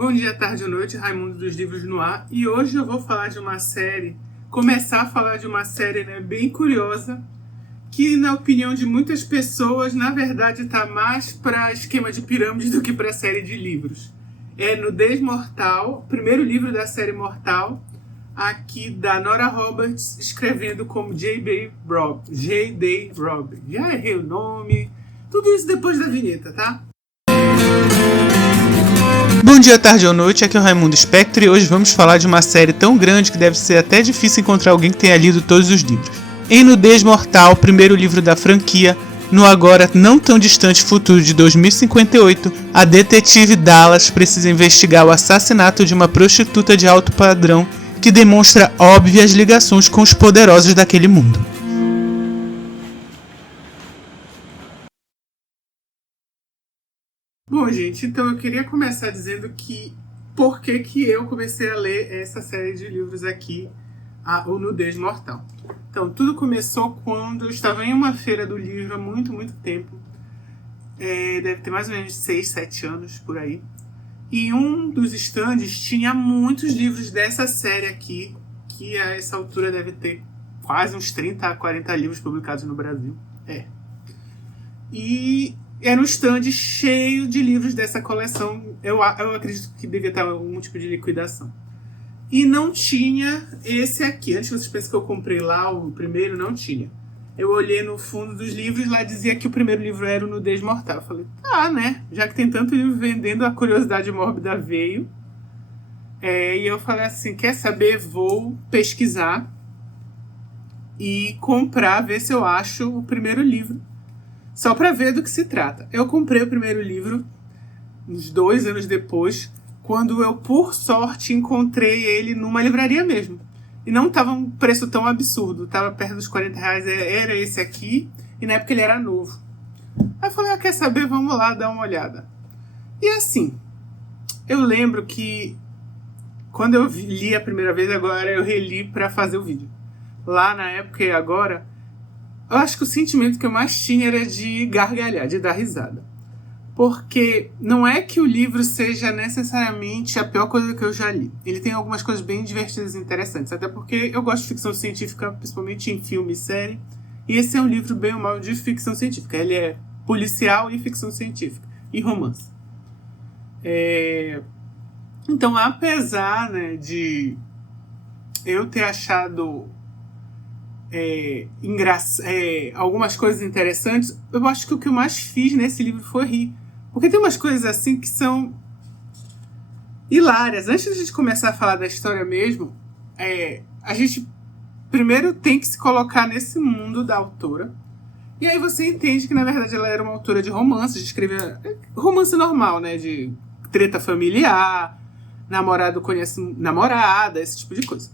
Bom dia, tarde ou noite, Raimundo dos Livros no Ar. E hoje eu vou falar de uma série, começar a falar de uma série bem curiosa, que na opinião de muitas pessoas, na verdade, está mais para esquema de pirâmide do que para série de livros. É Nudez Mortal, primeiro livro da série Mortal, aqui da Nora Roberts, escrevendo como J.D. Robb. Já errei o nome, tudo isso depois da vinheta, tá? Bom dia, tarde ou noite, aqui é o Raimundo Spectre e hoje vamos falar de uma série tão grande que deve ser até difícil encontrar alguém que tenha lido todos os livros. Em Nudez Mortal, primeiro livro da franquia, no agora não tão distante futuro de 2058, a detetive Dallas precisa investigar o assassinato de uma prostituta de alto padrão que demonstra óbvias ligações com os poderosos daquele mundo. Bom, gente, então eu queria começar dizendo que por que eu comecei a ler essa série de livros aqui, o Nudez Mortal. Então, tudo começou quando eu estava em uma feira do livro há muito tempo. Deve ter mais ou menos 6, 7 anos, por aí. E um dos estandes tinha muitos livros dessa série aqui, que a essa altura deve ter quase uns 30 a 40 livros publicados no Brasil. E era um stand cheio de livros dessa coleção. Eu acredito que devia estar algum tipo de liquidação. E não tinha esse aqui. Antes que vocês pensem que eu comprei lá, o primeiro não tinha. Eu olhei no fundo dos livros, lá dizia que o primeiro livro era o Nudez Mortal. Eu falei, né? Já que tem tanto livro vendendo, a curiosidade mórbida veio. E eu falei assim, quer saber? Vou pesquisar e comprar, ver se eu acho o primeiro livro. Só para ver do que se trata. Eu comprei o primeiro livro uns 2 anos depois, quando eu, por sorte, encontrei ele numa livraria mesmo. E não estava um preço tão absurdo. Estava perto dos R$40. Era esse aqui. E na época ele era novo. Aí eu falei, quer saber? Vamos lá dar uma olhada. E assim, eu lembro que quando eu li a primeira vez, agora eu reli para fazer o vídeo. Lá na época e agora, eu acho que o sentimento que eu mais tinha era de gargalhar, de dar risada. Porque não é que o livro seja necessariamente a pior coisa que eu já li. Ele tem algumas coisas bem divertidas e interessantes. Até porque eu gosto de ficção científica, principalmente em filme e série. E esse é um livro bem ou mal de ficção científica. Ele é policial e ficção científica. E romance. Então, apesar de eu ter achado algumas coisas interessantes, eu acho que o que eu mais fiz nesse livro foi rir. Porque tem umas coisas assim que são hilárias. Antes de a gente começar a falar da história mesmo, a gente primeiro tem que se colocar nesse mundo da autora. E aí você entende que, na verdade, ela era uma autora de romance, escrevia romance normal, né? De treta familiar, namorado conhece namorada, esse tipo de coisa.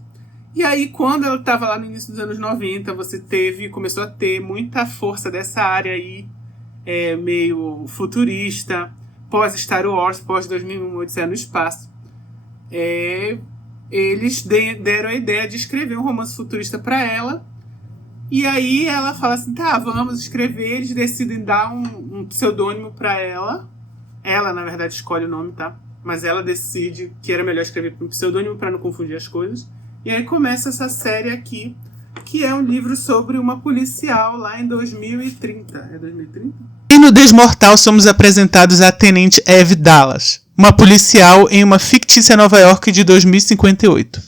E aí, quando ela estava lá no início dos anos 90, começou a ter muita força dessa área aí, meio futurista, pós-Star Wars, pós-2001, Odisseia no Espaço. Eles deram a ideia de escrever um romance futurista para ela. E aí ela fala assim, vamos escrever. Eles decidem dar um pseudônimo para ela. Ela, na verdade, escolhe o nome, tá? Mas ela decide que era melhor escrever por um pseudônimo para não confundir as coisas. E aí começa essa série aqui, que é um livro sobre uma policial lá em 2030. É 2030? Em Nudez Mortal somos apresentados a Tenente Eve Dallas, uma policial em uma fictícia Nova York de 2058.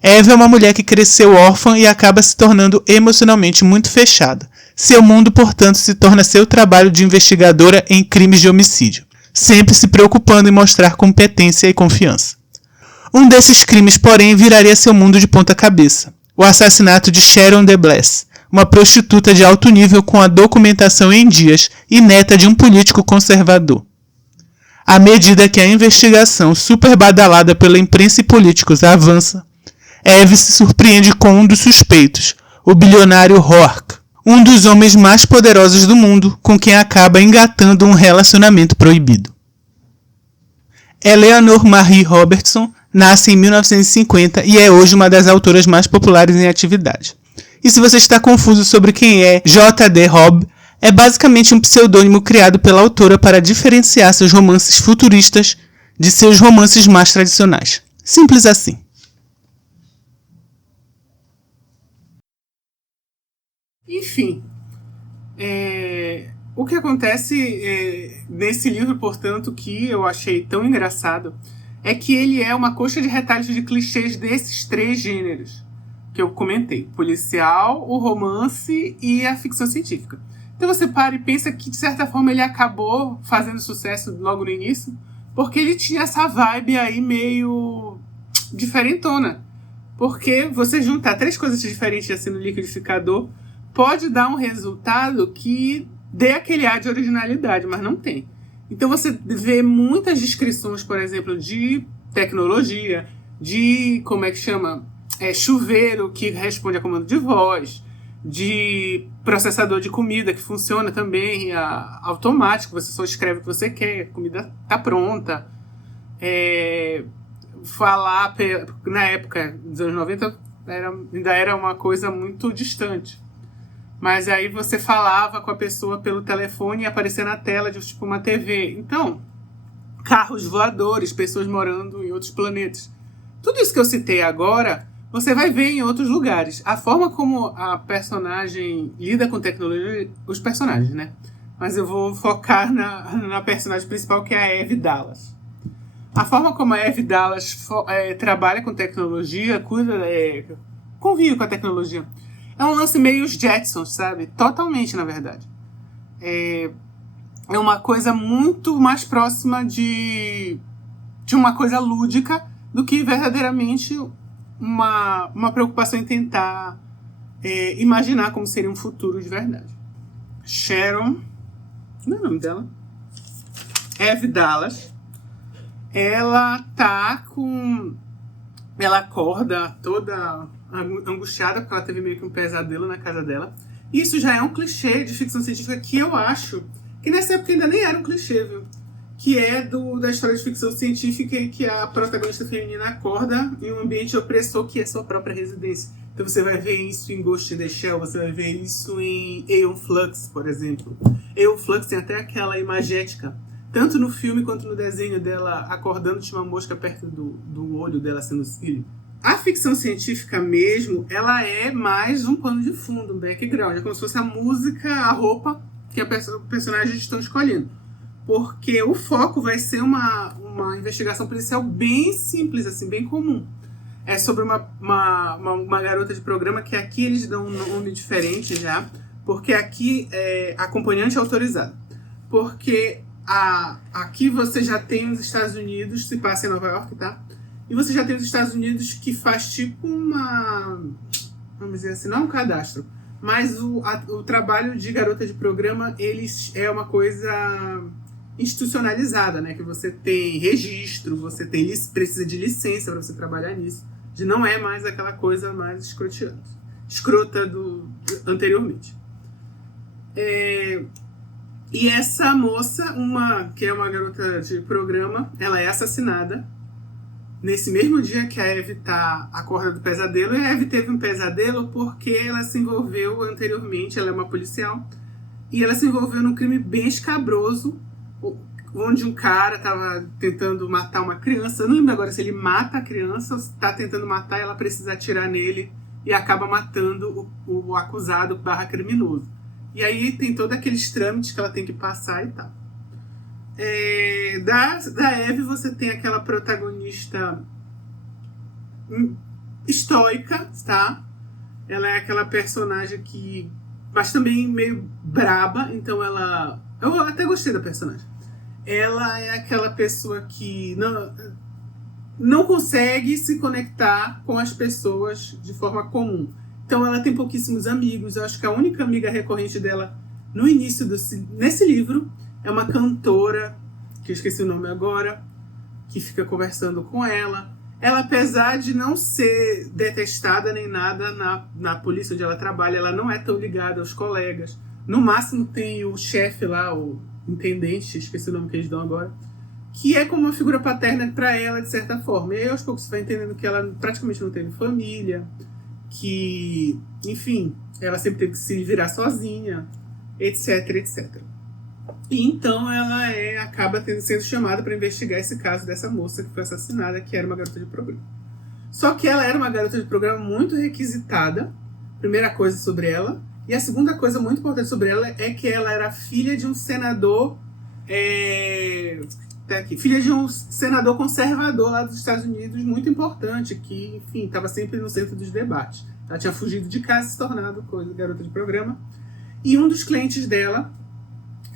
Eve é uma mulher que cresceu órfã e acaba se tornando emocionalmente muito fechada. Seu mundo, portanto, se torna seu trabalho de investigadora em crimes de homicídio, sempre se preocupando em mostrar competência e confiança. Um desses crimes, porém, viraria seu mundo de ponta cabeça. O assassinato de Sharon DeBless, uma prostituta de alto nível com a documentação em dias e neta de um político conservador. À medida que a investigação, super badalada pela imprensa e políticos, avança, Eve se surpreende com um dos suspeitos, o bilionário Roark, um dos homens mais poderosos do mundo, com quem acaba engatando um relacionamento proibido. Eleanor Marie Robertson nasce em 1950 e é hoje uma das autoras mais populares em atividade. E se você está confuso sobre quem é J.D. Robb, é basicamente um pseudônimo criado pela autora para diferenciar seus romances futuristas de seus romances mais tradicionais. Simples assim. Enfim, o que acontece nesse livro, portanto, que eu achei tão engraçado, é que ele é uma coxa de retalhos de clichês desses 3 gêneros que eu comentei: policial, o romance e a ficção científica. Então você para e pensa que, de certa forma, ele acabou fazendo sucesso logo no início, porque ele tinha essa vibe aí meio diferentona. Porque você juntar 3 coisas diferentes assim no liquidificador pode dar um resultado que dê aquele ar de originalidade, mas não tem. Então você vê muitas descrições, por exemplo, de tecnologia, de, como é que chama? Chuveiro que responde a comando de voz, de processador de comida que funciona também automático, você só escreve o que você quer, a comida está pronta. Falar, na época dos anos 90, ainda era uma coisa muito distante. Mas aí você falava com a pessoa pelo telefone e aparecia na tela de tipo uma TV. Então, carros voadores, pessoas morando em outros planetas. Tudo isso que eu citei agora, você vai ver em outros lugares. A forma como a personagem lida com tecnologia, os personagens, né? Mas eu vou focar na personagem principal, que é a Eve Dallas. A forma como a Eve Dallas trabalha com tecnologia, convive com a tecnologia, é um lance meio os Jetsons, sabe? Totalmente, na verdade. É uma coisa muito mais próxima de uma coisa lúdica do que verdadeiramente uma preocupação em tentar imaginar como seria um futuro de verdade. Sharon, não é o nome dela? Eve Dallas. Ela acorda toda angustiada porque ela teve meio que um pesadelo na casa dela. Isso já é um clichê de ficção científica que eu acho que nessa época ainda nem era um clichê, viu? Que é da história de ficção científica em que a protagonista feminina acorda em um ambiente opressor que é sua própria residência. Então você vai ver isso em Ghost in the Shell, você vai ver isso em Aeon Flux, por exemplo. Aeon Flux tem até aquela imagética, tanto no filme quanto no desenho dela acordando, tinha uma mosca perto do olho dela sendo cílio. A ficção científica mesmo, ela é mais um pano de fundo, um background. É como se fosse a música, a roupa que os personagens estão escolhendo. Porque o foco vai ser uma investigação policial bem simples, assim, bem comum. É sobre uma garota de programa que aqui eles dão um nome diferente já, porque aqui é acompanhante autorizado. Porque aqui você já tem os Estados Unidos, se passa em Nova York, tá? E você já tem os Estados Unidos que faz tipo vamos dizer assim, não é um cadastro, mas o trabalho de garota de programa, eles é uma coisa institucionalizada, né? Que você tem registro, você precisa de licença para você trabalhar nisso. Não é mais aquela coisa mais escrota anteriormente. E essa moça, que é uma garota de programa, ela é assassinada nesse mesmo dia que a Eve acorda do pesadelo. E a Eve teve um pesadelo porque ela se envolveu anteriormente, ela é uma policial, e ela se envolveu num crime bem escabroso, onde um cara estava tentando matar uma criança. Eu não lembro agora se ele mata a criança ou se está tentando matar e ela precisa atirar nele e acaba matando o acusado / criminoso. E aí tem todos aqueles trâmites que ela tem que passar e tal. Da Eve você tem aquela protagonista estoica, tá? Ela é aquela personagem mas também meio braba, então eu até gostei da personagem. Ela é aquela pessoa que não consegue se conectar com as pessoas de forma comum. Então ela tem pouquíssimos amigos. Eu acho que a única amiga recorrente dela no início nesse livro é uma cantora, que eu esqueci o nome agora, que fica conversando com ela. Ela, apesar de não ser detestada nem nada na polícia onde ela trabalha, ela não é tão ligada aos colegas. No máximo tem o chefe lá, o intendente, esqueci o nome que eles dão agora, que é como uma figura paterna para ela, de certa forma. E aí, aos poucos, você vai entendendo que ela praticamente não teve família, que, enfim, ela sempre teve que se virar sozinha, etc, etc. E então ela acaba sendo chamada para investigar esse caso dessa moça que foi assassinada, que era uma garota de programa. Só que ela era uma garota de programa muito requisitada, primeira coisa sobre ela. E a segunda coisa muito importante sobre ela é que ela era filha de um senador... filha de um senador conservador lá dos Estados Unidos, muito importante, que, enfim, estava sempre no centro dos debates. Ela tinha fugido de casa e se tornado garota de programa. E um dos clientes dela,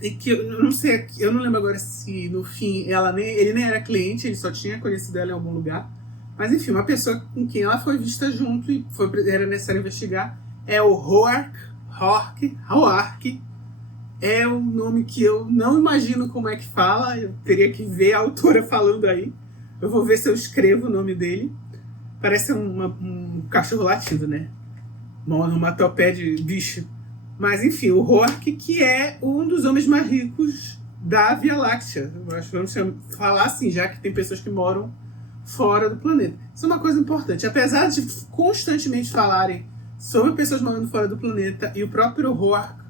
e que eu não lembro agora se no fim ele nem era cliente, ele só tinha conhecido ela em algum lugar. Mas enfim, uma pessoa com quem ela foi vista junto e era necessário investigar é o Roark. É um nome que eu não imagino como é que fala. Eu teria que ver a autora falando aí. Eu vou ver se eu escrevo o nome dele. Parece um cachorro latindo, né? Uma onomatopé de bicho. Mas enfim, o Roark, que é um dos homens mais ricos da Via Láctea. Eu acho que vamos falar assim, já que tem pessoas que moram fora do planeta. Isso é uma coisa importante. Apesar de constantemente falarem sobre pessoas morando fora do planeta, e o próprio Roark,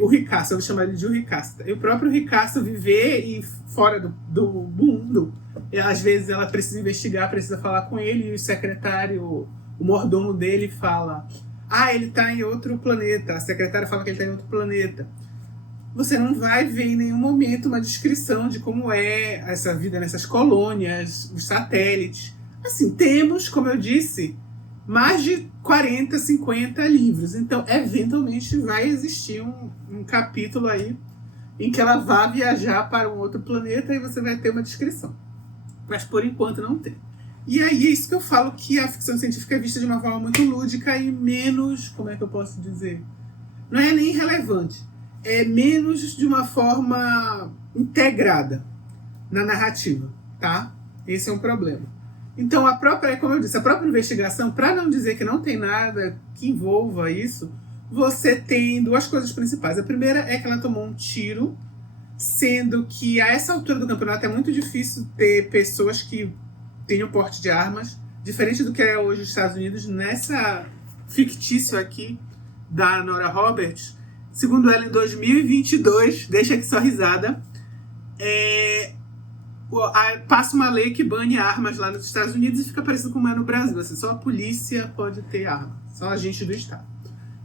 o ricaço, eu vou chamar ele de o ricaço. E o próprio ricaço viver fora do mundo, às vezes ela precisa investigar, precisa falar com ele, e o secretário, o mordomo dele fala: ele está em outro planeta. A secretária fala que ele está em outro planeta. Você não vai ver em nenhum momento uma descrição de como é essa vida nessas colônias, os satélites. Assim, temos, como eu disse, mais de 40, 50 livros. Então, eventualmente, vai existir um capítulo aí em que ela vá viajar para um outro planeta e você vai ter uma descrição. Mas, por enquanto, não tem. E aí é isso que eu falo, que a ficção científica é vista de uma forma muito lúdica e menos, como é que eu posso dizer? Não é nem relevante. É menos de uma forma integrada na narrativa, tá? Esse é um problema. Então, como eu disse, a própria investigação, para não dizer que não tem nada que envolva isso, você tem duas coisas principais. A primeira é que ela tomou um tiro, sendo que a essa altura do campeonato é muito difícil ter pessoas que tenham porte de armas, diferente do que é hoje os Estados Unidos. Nessa fictício aqui da Nora Roberts, segundo ela, em 2022, deixa aqui só risada, passa uma lei que bane armas lá nos Estados Unidos e fica parecido como é no Brasil. Assim, só a polícia pode ter arma, só a gente do Estado.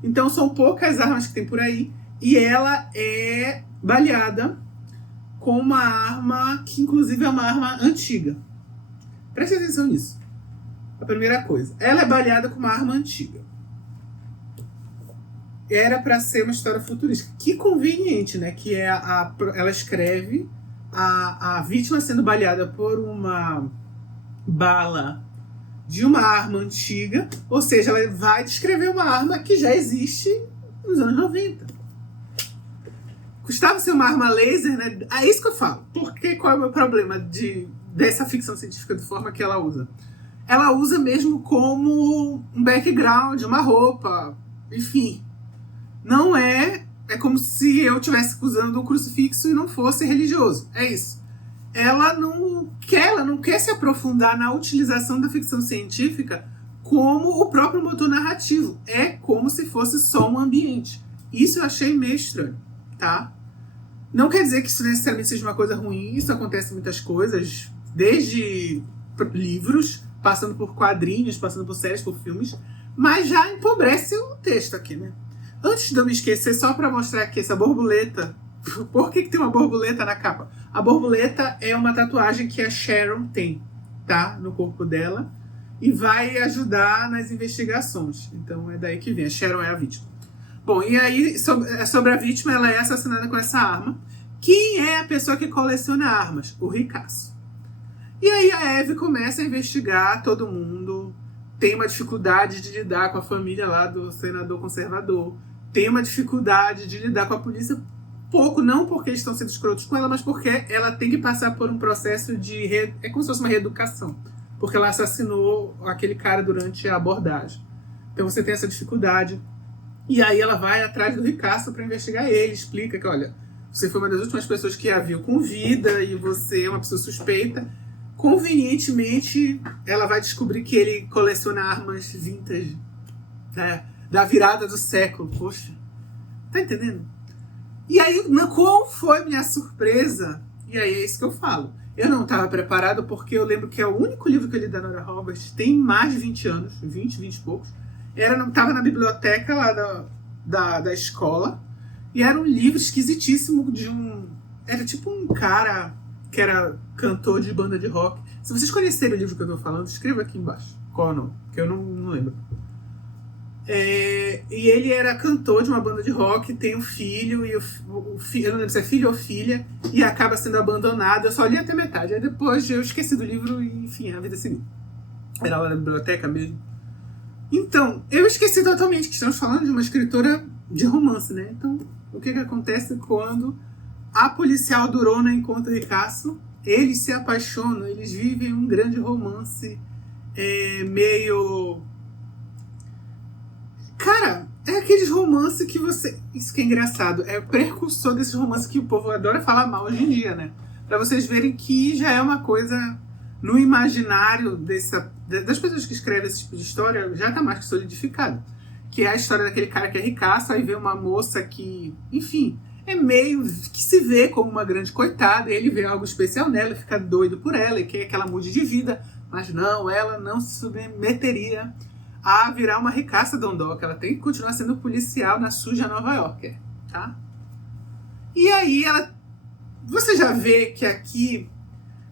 Então são poucas armas que tem por aí, e ela é baleada com uma arma que inclusive é uma arma antiga. Preste atenção nisso. A primeira coisa, ela é baleada com uma arma antiga. Era para ser uma história futurística. Que conveniente, né? Que ela escreve a vítima sendo baleada por uma bala de uma arma antiga, ou seja, ela vai descrever uma arma que já existe nos anos 90. Custava ser uma arma laser, né? É isso que eu falo. Porque qual é o meu problema dessa ficção científica de forma que ela usa? Ela usa mesmo como um background, uma roupa, enfim. Não é como se eu estivesse usando um crucifixo e não fosse religioso. É isso. Ela não quer se aprofundar na utilização da ficção científica como o próprio motor narrativo. É como se fosse só um ambiente. Isso eu achei meio estranho, tá? Não quer dizer que isso necessariamente seja uma coisa ruim. Isso acontece em muitas coisas, desde livros, passando por quadrinhos, passando por séries, por filmes, mas já empobrece o texto aqui, né? Antes de eu me esquecer, só para mostrar aqui essa borboleta. Por que tem uma borboleta na capa? A borboleta é uma tatuagem que a Sharon tem, tá? No corpo dela. E vai ajudar nas investigações. Então é daí que vem. A Sharon é a vítima. Bom, e aí, sobre a vítima, ela é assassinada com essa arma. Quem é a pessoa que coleciona armas? O ricaço. E aí a Eve começa a investigar todo mundo. Tem uma dificuldade de lidar com a família lá do senador conservador. Tem uma dificuldade de lidar com a polícia, pouco, não porque eles estão sendo escrotos com ela, mas porque ela tem que passar por um processo de... É como se fosse uma reeducação. Porque ela assassinou aquele cara durante a abordagem. Então você tem essa dificuldade. E aí ela vai atrás do ricaço para investigar ele. Explica que, olha, você foi uma das últimas pessoas que a viu com vida e você é uma pessoa suspeita. Convenientemente, ela vai descobrir que ele coleciona armas vintage, né, da virada do século. Poxa, tá entendendo? E aí, qual foi minha surpresa? E aí é isso que eu falo. Eu não estava preparado porque eu lembro que é o único livro que eu li da Nora Roberts, tem mais de 20 anos, 20 e poucos. Estava na biblioteca lá da escola. E era um livro esquisitíssimo era tipo um cara que era cantor de banda de rock. Se vocês conhecerem o livro que eu tô falando, escreva aqui embaixo qual é o nome, que eu não lembro. E ele era cantor de uma banda de rock, tem um filho, e o filho, eu não lembro se é filho ou filha, e acaba sendo abandonado. Eu só li até metade, aí depois eu esqueci do livro e, enfim, a vida seguiu. Era lá na biblioteca mesmo. Então, eu esqueci totalmente que estamos falando de uma escritora de romance, né? Então, o que acontece quando a policial Durona encontra o Ricasso? Eles se apaixonam, eles vivem um grande romance meio... Cara, é aqueles romances que você... Isso que é engraçado. É o precursor desses romances que o povo adora falar mal hoje em dia, né? Pra vocês verem que já é uma coisa no imaginário das pessoas que escrevem esse tipo de história, já tá mais que solidificado. Que é a história daquele cara que é ricaço, aí vê uma moça que, enfim, é meio que se vê como uma grande coitada, e ele vê algo especial nela, fica doido por ela e quer que ela mude de vida. Mas não, ela não se submeteria a virar uma ricaça dondoca. Ela tem que continuar sendo policial na suja Nova York, tá? E aí você já vê que aqui,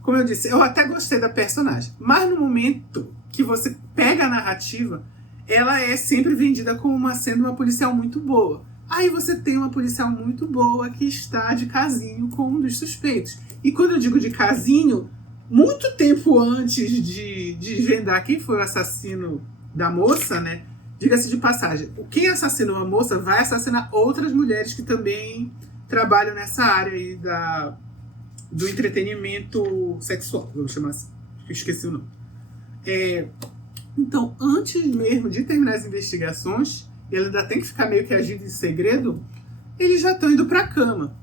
como eu disse, eu até gostei da personagem, mas no momento que você pega a narrativa, ela é sempre vendida como sendo uma policial muito boa. Aí você tem uma policial muito boa que está de casinho com um dos suspeitos. E quando eu digo de casinho, muito tempo antes de desvendar quem foi o assassino da moça, né? Diga-se de passagem, quem assassina uma moça vai assassinar outras mulheres que também trabalham nessa área aí do entretenimento sexual, vamos chamar assim. Eu esqueci o nome. Então, antes mesmo de terminar as investigações, ele ainda tem que ficar meio que agindo em segredo, eles já estão indo pra cama,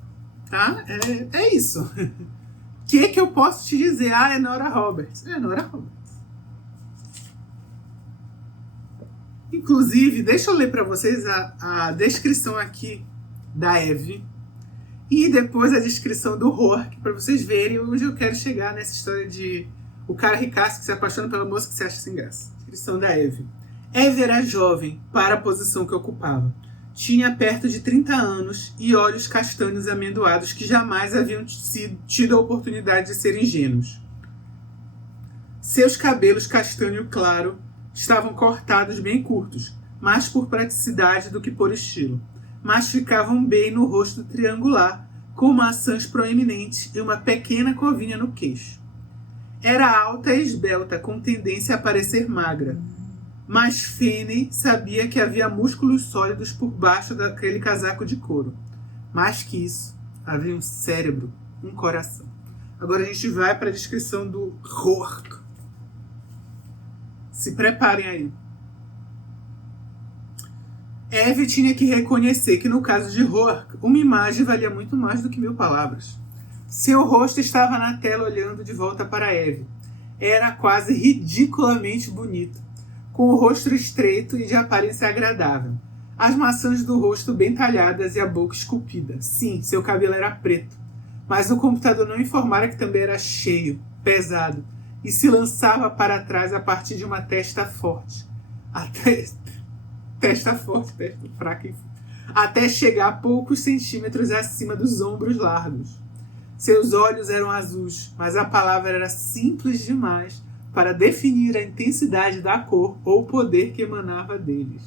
tá? É isso. O que eu posso te dizer? É Nora Roberts. É Nora Roberts. Inclusive, deixa eu ler pra vocês a descrição aqui da Eve e depois a descrição do Rourke, pra vocês verem onde eu quero chegar nessa história de o cara ricaço que se apaixona pela moça que se acha sem graça. Descrição da Eve. Eve era jovem para a posição que ocupava. Tinha perto de 30 anos e olhos castanhos amendoados que jamais haviam tido a oportunidade de ser ingênuos. Seus cabelos castanho claro estavam cortados bem curtos, mais por praticidade do que por estilo, mas ficavam bem no rosto triangular, com maçãs proeminentes e uma pequena covinha no queixo. Era alta e esbelta, com tendência a parecer magra, mas Fanny sabia que havia músculos sólidos por baixo daquele casaco de couro. Mais que isso, havia um cérebro, um coração. Agora a gente vai para a descrição do Rourke. Se preparem aí. Eve tinha que reconhecer que no caso de Rourke, uma imagem valia muito mais do que 1000 palavras. Seu rosto estava na tela olhando de volta para Eve. Era quase ridiculamente bonito, com o rosto estreito e de aparência agradável. As maçãs do rosto bem talhadas e a boca esculpida. Sim, seu cabelo era preto, mas o computador não informara que também era cheio, pesado, e se lançava para trás a partir de uma testa forte. Testa fraca, enfim. Até chegar a poucos centímetros acima dos ombros largos. Seus olhos eram azuis, mas a palavra era simples demais para definir a intensidade da cor ou o poder que emanava deles.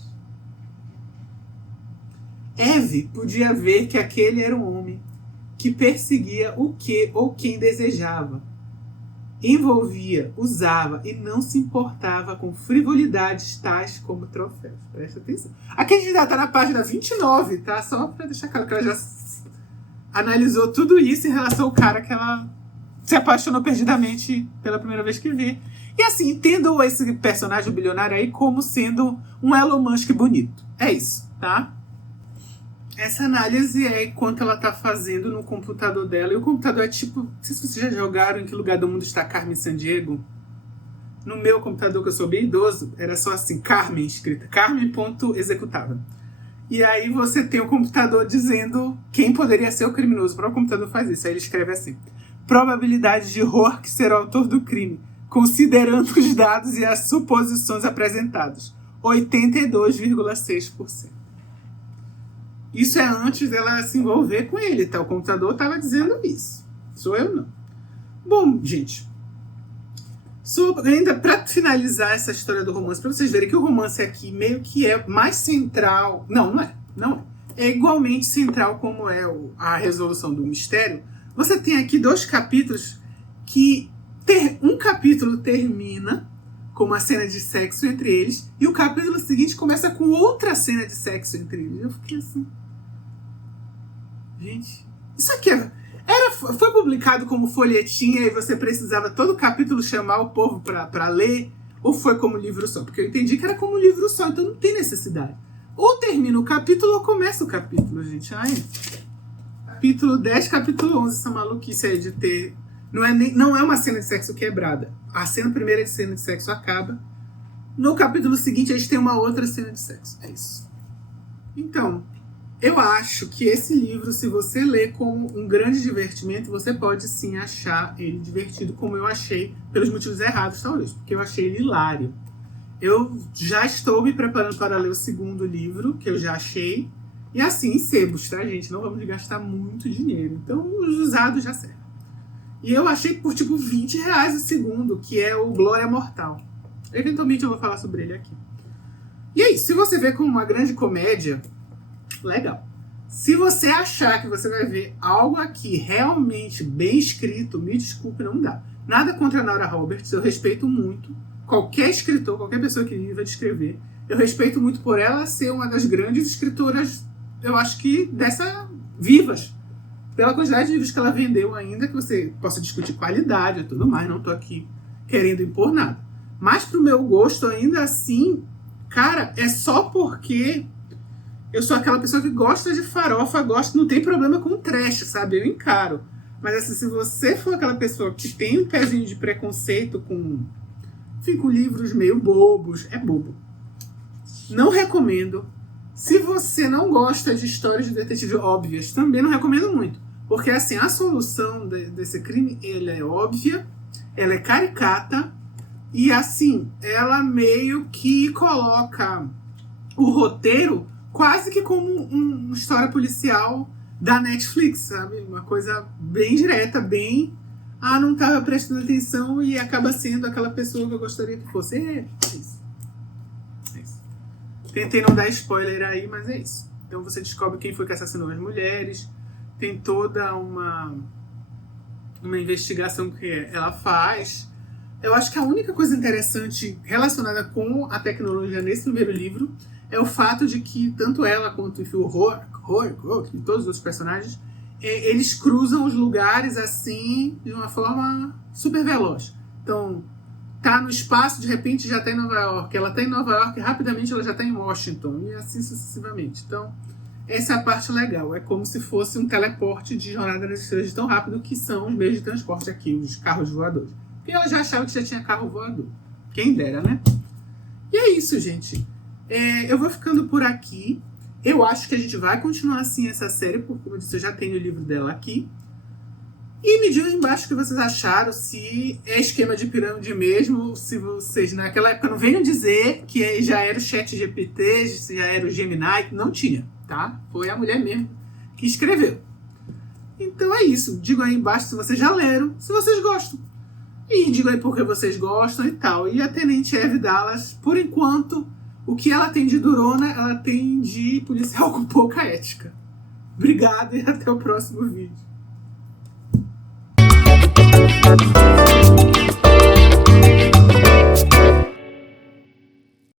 Eve podia ver que aquele era um homem que perseguia o que ou quem desejava. Envolvia, usava e não se importava com frivolidades tais como troféus. Presta atenção. Aqui a gente já está na página 29, tá? Só para deixar claro que ela já analisou tudo isso em relação ao cara que ela se apaixonou perdidamente pela primeira vez que vê. E assim, entendam esse personagem bilionário aí como sendo um Elon Musk bonito. É isso, tá? Essa análise é enquanto ela tá fazendo no computador dela. E o computador é tipo... Não sei se vocês já jogaram Em Que Lugar do Mundo Está Carmen Sandiego. No meu computador, que eu sou bem idoso, era só assim, Carmen escrita. Carmen.executável. E aí você tem o computador dizendo quem poderia ser o criminoso. O próprio computador faz isso. Aí ele escreve assim: probabilidade de Roark ser o autor do crime, considerando os dados e as suposições apresentadas, 82,6%. Isso é antes dela se envolver com ele, tá? O computador estava dizendo isso. Sou eu, não. Bom, gente, ainda para finalizar essa história do romance, para vocês verem que o romance aqui meio que é mais central. Não é. É igualmente central como é a resolução do mistério. Você tem aqui 2 capítulos que um capítulo termina com uma cena de sexo entre eles e o capítulo seguinte começa com outra cena de sexo entre eles. Eu fiquei assim... Gente, isso aqui foi publicado como folhetim e você precisava todo capítulo chamar o povo pra ler, ou foi como livro só? Porque eu entendi que era como livro só, então não tem necessidade. Ou termina o capítulo ou começa o capítulo, gente. Ai, capítulo 10, capítulo 11, essa maluquice aí de ter... Não é uma cena de sexo quebrada. A primeira cena de sexo acaba. No capítulo seguinte, a gente tem uma outra cena de sexo. É isso. Então... eu acho que esse livro, se você ler como um grande divertimento, você pode sim achar ele divertido, como eu achei, pelos motivos errados, talvez, porque eu achei ele hilário. Eu já estou me preparando para ler o segundo livro, que eu já achei, e assim, em sebos, tá, gente? Não vamos gastar muito dinheiro, então os usados já servem. E eu achei por tipo R$20 o segundo, que é o Glória Mortal. Eventualmente eu vou falar sobre ele aqui. E aí, se você vê como uma grande comédia... legal. Se você achar que você vai ver algo aqui realmente bem escrito, me desculpe, não dá. Nada contra a Nora Roberts, eu respeito muito. Qualquer escritor, qualquer pessoa que viva de escrever, eu respeito muito por ela ser uma das grandes escritoras, eu acho que vivas. Pela quantidade de livros que ela vendeu ainda, que você possa discutir qualidade e tudo mais, não tô aqui querendo impor nada. Mas pro meu gosto, ainda assim, cara, é só porque... eu sou aquela pessoa que gosta de farofa, não tem problema com trash, sabe? Eu encaro. Mas assim, se você for aquela pessoa que tem um pezinho de preconceito com livros meio bobos, é bobo. Não recomendo. Se você não gosta de histórias de detetive óbvias, também não recomendo muito. Porque assim, a solução desse crime, ela é óbvia, ela é caricata, e assim, ela meio que coloca o roteiro quase que como uma história policial da Netflix, sabe? Uma coisa bem direta, bem... não estava prestando atenção e acaba sendo aquela pessoa que eu gostaria que fosse. É isso. Tentei não dar spoiler aí, mas é isso. Então você descobre quem foi que assassinou as mulheres, tem toda uma investigação que ela faz. Eu acho que a única coisa interessante relacionada com a tecnologia nesse primeiro livro é o fato de que tanto ela quanto o Roark e todos os outros personagens, eles cruzam os lugares assim de uma forma super veloz. Então, tá no espaço, de repente já tá em Nova York. Ela tá em Nova York, rapidamente ela já tá em Washington, e assim sucessivamente. Então, essa é a parte legal. É como se fosse um teleporte de Jornada nas Estrelas tão rápido que são os meios de transporte aqui, os carros voadores. Porque ela já achava que já tinha carro voador. Quem dera, né? E é isso, gente. Eu vou ficando por aqui. Eu acho que a gente vai continuar assim essa série, porque, como eu disse, eu já tenho o livro dela aqui. E me digam embaixo o que vocês acharam, se é esquema de pirâmide mesmo, se vocês naquela época não venham dizer que já era o ChatGPT, se já era o Gemini, não tinha, tá? Foi a mulher mesmo que escreveu. Então é isso. Digam aí embaixo se vocês já leram, se vocês gostam. E digam aí por que vocês gostam e tal. E a Tenente Eve Dallas, por enquanto, o que ela tem de durona, ela tem de policial com pouca ética. Obrigado e até o próximo vídeo.